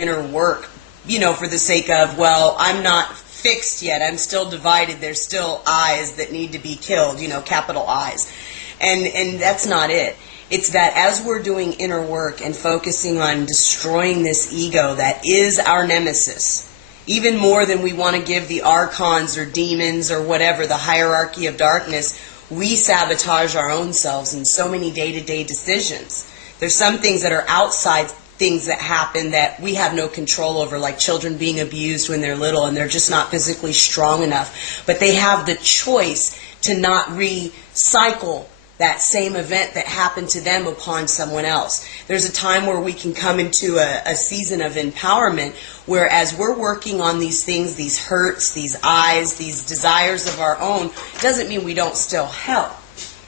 inner work, for the sake of, well, I'm not fixed yet. I'm still divided. There's still eyes that need to be killed, capital Eyes. And that's not it. It's that as we're doing inner work and focusing on destroying this ego that is our nemesis, even more than we want to give the archons or demons or whatever, the hierarchy of darkness, we sabotage our own selves in so many day-to-day decisions. There's some things that are outside things that happen that we have no control over, like children being abused when they're little and they're just not physically strong enough. But they have the choice to not recycle that same event that happened to them upon someone else. There's a time where we can come into a season of empowerment where as we're working on these things, these hurts, these eyes, these desires of our own, it doesn't mean we don't still help.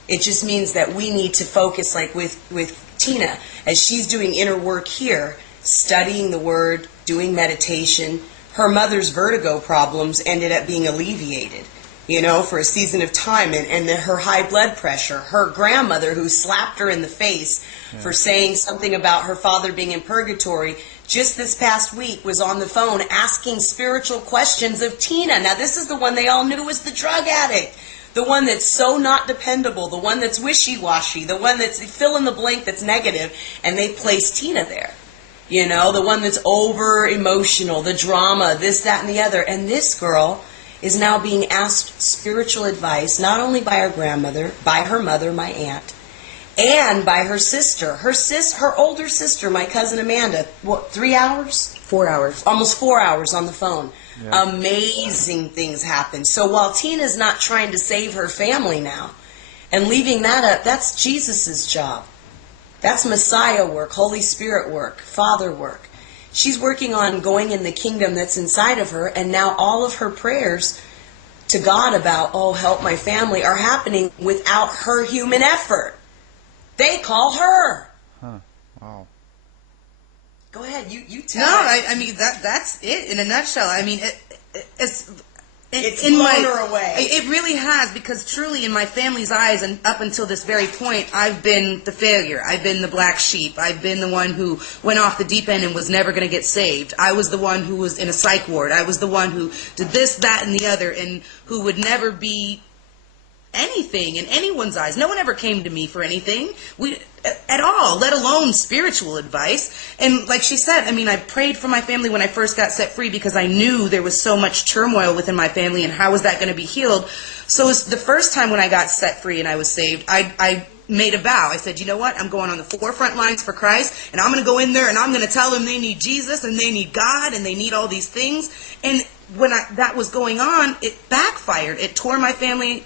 It just means that we need to focus, like with Tina, as she's doing inner work here, studying the Word, doing meditation, her mother's vertigo problems ended up being alleviated, for a season of time, and her high blood pressure, her grandmother who slapped her in the face for saying something about her father being in purgatory, just this past week was on the phone asking spiritual questions of Tina. Now this is the one they all knew was the drug addict. The one that's so not dependable, the one that's wishy-washy, the one that's fill in the blank that's negative, and they place Tina there. The one that's over-emotional, the drama, this, that, and the other. And this girl is now being asked spiritual advice, not only by her grandmother, by her mother, my aunt, and by her sister. Her older sister, my cousin Amanda, 3 hours? 4 hours. Almost 4 hours on the phone. Yeah. Amazing things happen. So while Tina's not trying to save her family now and leaving that up, that's Jesus's job. That's Messiah work, Holy Spirit work, Father work. She's working on going in the kingdom that's inside of her, and now all of her prayers to God about, oh, help my family, are happening without her human effort. They call her. Huh. Wow. Go ahead, you tell. No, I mean that's it in a nutshell. I mean it's blown her away. It really has, because truly in my family's eyes and up until this very point, I've been the failure. I've been the black sheep. I've been the one who went off the deep end and was never going to get saved. I was the one who was in a psych ward. I was the one who did this, that, and the other, and who would never be anything in anyone's eyes. No one ever came to me for anything at all, let alone spiritual advice. And like she said, I mean, I prayed for my family when I first got set free because I knew there was so much turmoil within my family, and how was that going to be healed? So it's the first time when I got set free and I was saved, I made a vow. I said, you know what? I'm going on the forefront lines for Christ, and I'm going to go in there and I'm going to tell them they need Jesus and they need God and they need all these things. And when that was going on, it backfired. It tore my family.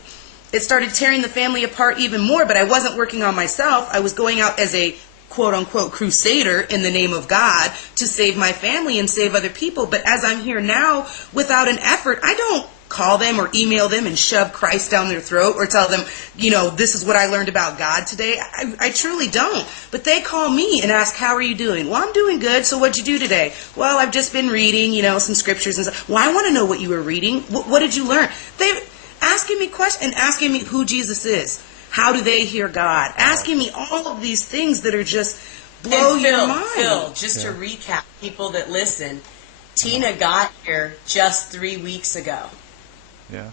It started tearing the family apart even more, but I wasn't working on myself. I was going out as a quote-unquote crusader in the name of God to save my family and save other people. But as I'm here now, without an effort, I don't call them or email them and shove Christ down their throat or tell them, this is what I learned about God today. I truly don't. But they call me and ask, how are you doing? Well, I'm doing good. So what'd you do today? Well, I've just been reading, some scriptures and stuff. Well, I want to know what you were reading. What did you learn? They're asking me questions and asking me who Jesus is. How do they hear God? Asking me all of these things that are just blow your mind. Phil, just to recap, people that listen, Tina got here just 3 weeks ago. Yeah.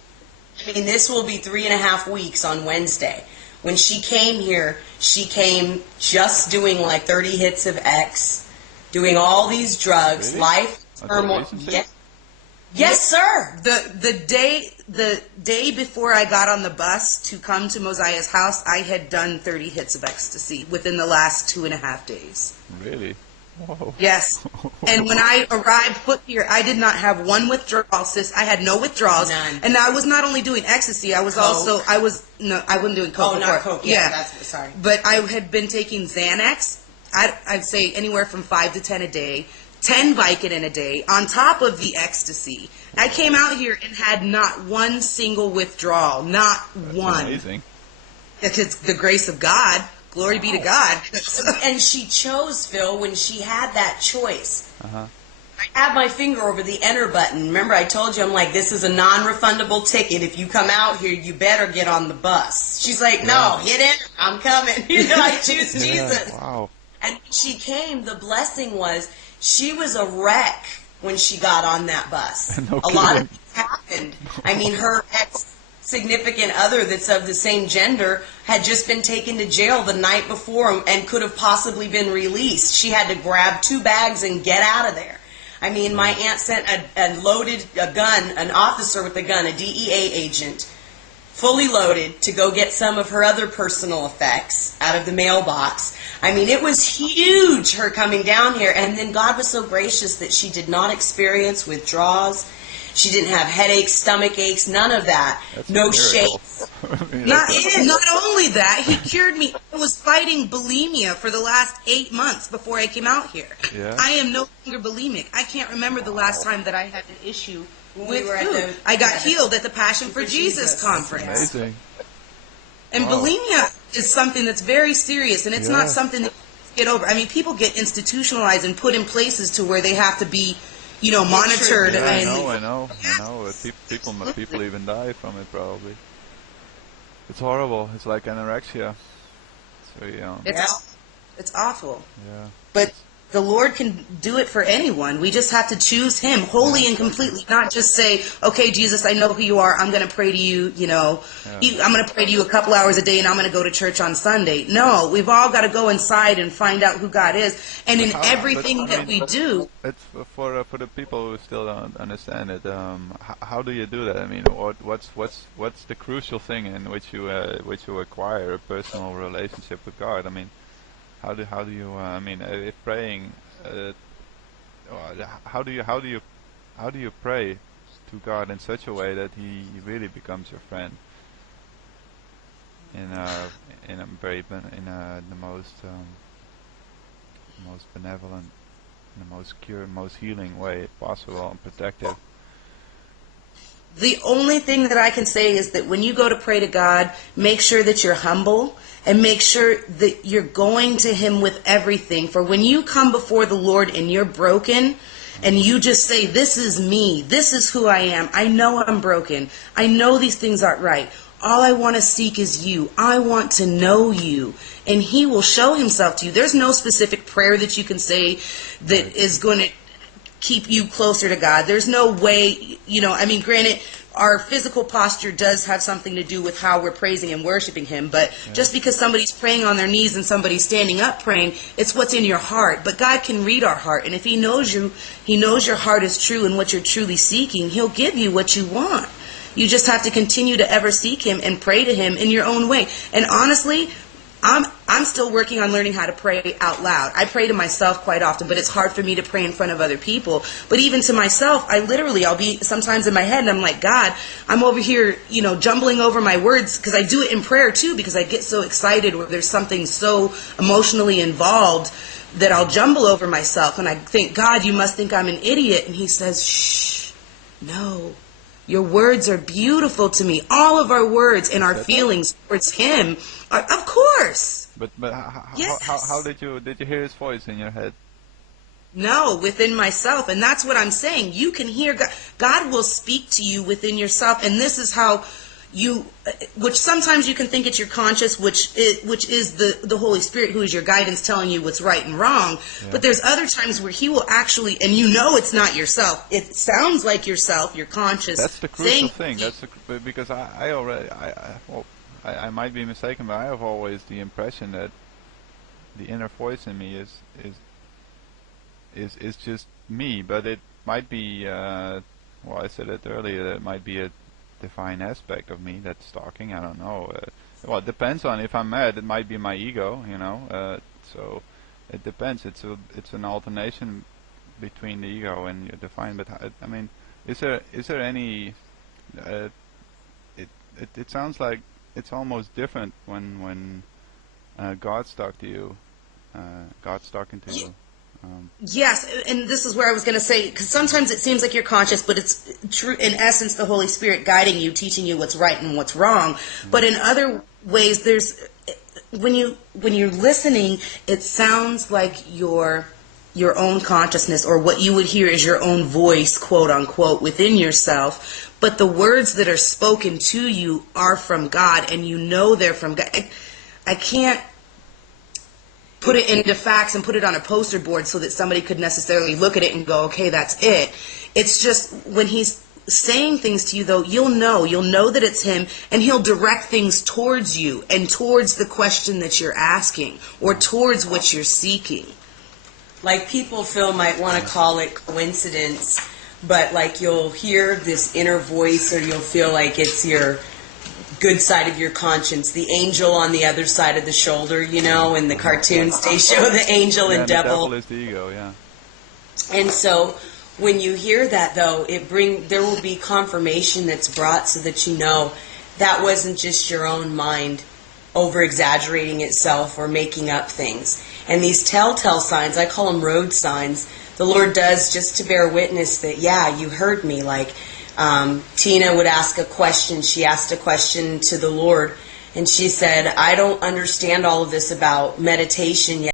I mean, this will be 3.5 weeks on Wednesday. When she came here, she came just doing like 30 hits of X, doing all these drugs, Really? life, turmoil. Yes, sir. The day before I got on the bus to come to Moziah's house, I had done 30 hits of ecstasy within the last 2.5 days. Really? Whoa. Yes. And when I arrived put here, I did not have one withdrawal, sis. I had no withdrawals. None. And I was not only doing ecstasy, I was Coke. I wasn't doing coke. Oh, before. not coke. Yeah. Sorry. But I had been taking Xanax. I'd say anywhere from 5 to 10 a day. 10 Vicodin a day, on top of the ecstasy. I came out here and had not one single withdrawal. Not one. Amazing. It's the grace of God. Glory be to God. And she chose, Phil, when she had that choice. Uh-huh. I have my finger over the enter button. Remember, I told you, I'm like, this is a non-refundable ticket. If you come out here, you better get on the bus. She's like, no, hit enter. I'm coming. I choose Jesus. Wow. And when she came, the blessing was, she was a wreck when she got on that bus. No A lot kidding. of things happened. I mean, her ex-significant other that's of the same gender had just been taken to jail the night before and could have possibly been released. She had to grab 2 bags and get out of there. I mean, my aunt sent a gun, an officer with a gun, a DEA agent, fully loaded, to go get some of her other personal effects out of the mailbox. I mean, it was huge, her coming down here. And then God was so gracious that she did not experience withdrawals. She didn't have headaches, stomach aches, none of that. That's a No miracle. shakes. I mean, Not, that's not only that, he cured me. I was fighting bulimia for the last 8 months before I came out here. Yeah. I am no longer bulimic. I can't remember the last time that I had an issue When with we were at food. the- I got yeah. healed at the Passion for For Jesus Jesus. conference. amazing. And Wow. bulimia is something that's very serious, and it's Yeah. not something that you get over. I mean, people get institutionalized and put in places to where they have to be, monitored. Yeah, and I know. People even die from it probably. It's horrible. It's like anorexia. It's very, It's awful. yeah. But the Lord can do it for anyone. We just have to choose Him wholly and completely, not just say, okay, Jesus, I know who you are. I'm going to pray to you, I'm going to pray to you a couple hours a day and I'm going to go to church on Sunday. No, we've all got to go inside and find out who God is. And in everything that we do, It's for the people who still don't understand it. How do you do that? I mean, what's the crucial thing in which you acquire a personal relationship with God? I mean, how do you? If praying, how do you pray to God in such a way that He really becomes your friend? The most benevolent, the most pure, most healing way possible, and protective. the only thing that I can say is that when you go to pray to God, make sure that you're humble and make sure that you're going to Him with everything. For when you come before the Lord and you're broken and you just say, this is me, this is who I am, I know I'm broken, I know these things aren't right, all I want to seek is you, I want to know you, and He will show Himself to you. There's no specific prayer that you can say that is going to keep you closer to God. There's no way, granted, our physical posture does have something to do with how we're praising and worshiping Him, but just because somebody's praying on their knees and somebody's standing up praying, it's what's in your heart. But God can read our heart, and if He knows you, He knows your heart is true and what you're truly seeking, He'll give you what you want. You just have to continue to ever seek Him and pray to Him in your own way. And honestly, I'm still working on learning how to pray out loud. I pray to myself quite often, but it's hard for me to pray in front of other people. But even to myself, I'll be sometimes in my head and I'm like, God, I'm over here, jumbling over my words, because I do it in prayer too, because I get so excited or there's something so emotionally involved that I'll jumble over myself. And I think, God, you must think I'm an idiot. And He says, shh, no. Your words are beautiful to me. All of our words and our feelings towards Him are, of course. But Yes. how did you hear His voice in your head? No, within myself. And that's what I'm saying. You can hear God. God will speak to you within yourself. And this is how which sometimes you can think it's your conscious, which is the Holy Spirit, who is your guidance telling you what's right and wrong. Yeah. But there's other times where He will actually, and it's not yourself. It sounds like yourself, your conscious. That's the crucial thing. Because I might be mistaken, but I have always the impression that the inner voice in me is just me. But it might be, I said it earlier, that it might be a divine aspect of me that's talking. I don't know. It depends on if I'm mad. It might be my ego, so it depends. It's an alternation between the ego and your divine. But is there any? It sounds like it's almost different when God's talking to you. God's talking to you. Yes, and this is where I was going to say, because sometimes it seems like you're conscious, but it's true, in essence, the Holy Spirit guiding you, teaching you what's right and what's wrong. But in other ways, when you're listening, it sounds like your own consciousness, or what you would hear is your own voice, quote unquote, within yourself. But the words that are spoken to you are from God, and they're from God. I can't put it into facts and put it on a poster board so that somebody could necessarily look at it and go, okay, that's it. It's just when he's saying things to you, though, you'll know that it's him, and he'll direct things towards you and towards the question that you're asking or towards what you're seeking. Like people, Phil, might want to call it coincidence, but like you'll hear this inner voice, or you'll feel like it's your good side of your conscience, the angel on the other side of the shoulder, you know, in the cartoons they show the angel and the devil. devil is the ego, yeah. And so when you hear that, though, there will be confirmation that's brought so that you know that wasn't just your own mind over-exaggerating itself or making up things. And these telltale signs, I call them road signs, the Lord does just to bear witness that, yeah, you heard me. Like Tina would ask a question. She asked a question to the Lord, and she said, I don't understand all of this about meditation yet.